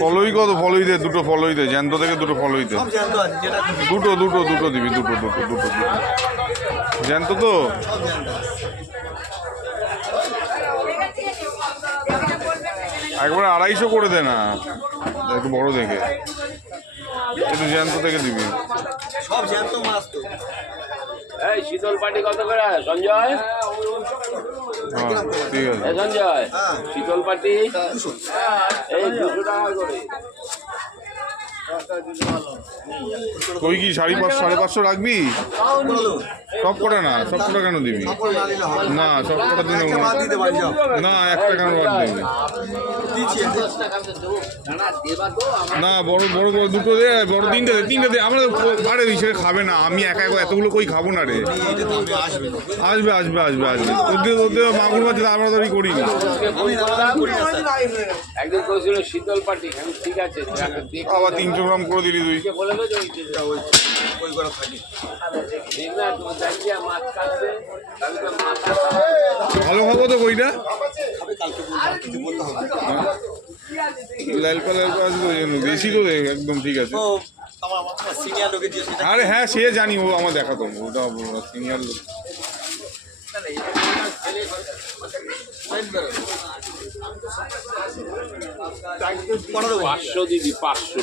ফলই কত? ফলই দে, দুটো ফলই দে, জ্যান্ত থেকে দুটো ফলই দে। দুটো দুটো দুটো দিবি, দুটো দুটো দুটো দুটো জ্যান্ত তো। একবারে 250 করে দে না, একটু বড় দেখে, একটু জ্যান্ত থেকে দিবি। সব জ্যান্ত মাছ তো। এই শীতল পাটি কত করে সঞ্জয়? ঠিক আছে সঞ্জয়, শীতল পাটি এই 200 টাকা করে। তুই কি 550 রাখবি? সব কটা না, সব কটা কেন দিবি? না সব কটা দিন না, একটা কেন বাদ দিবি? না বড় বড় বড় দুটো দে, বড় তিনটে দে, তিনটে দে। আমরা আরে সে খাবে না, আমি একা এতগুলো কই খাবো না রে। আসবে আসবে আসবে আসবে, ওদের ওদের মাগুর মাছ আমরা করি না। একদিন করেছিল শীতল পাটি, ঠিক আছে আবার 300 গ্রাম করে দিলি তুই। ভালো খাবো তো কইটা, লাল কালার বেশি করে একদম। ঠিক আছে, আরে হ্যাঁ সে জানি, ও আমার দেখাতো, ওটা সিনিয়র লোক। 500 দিবি, 500।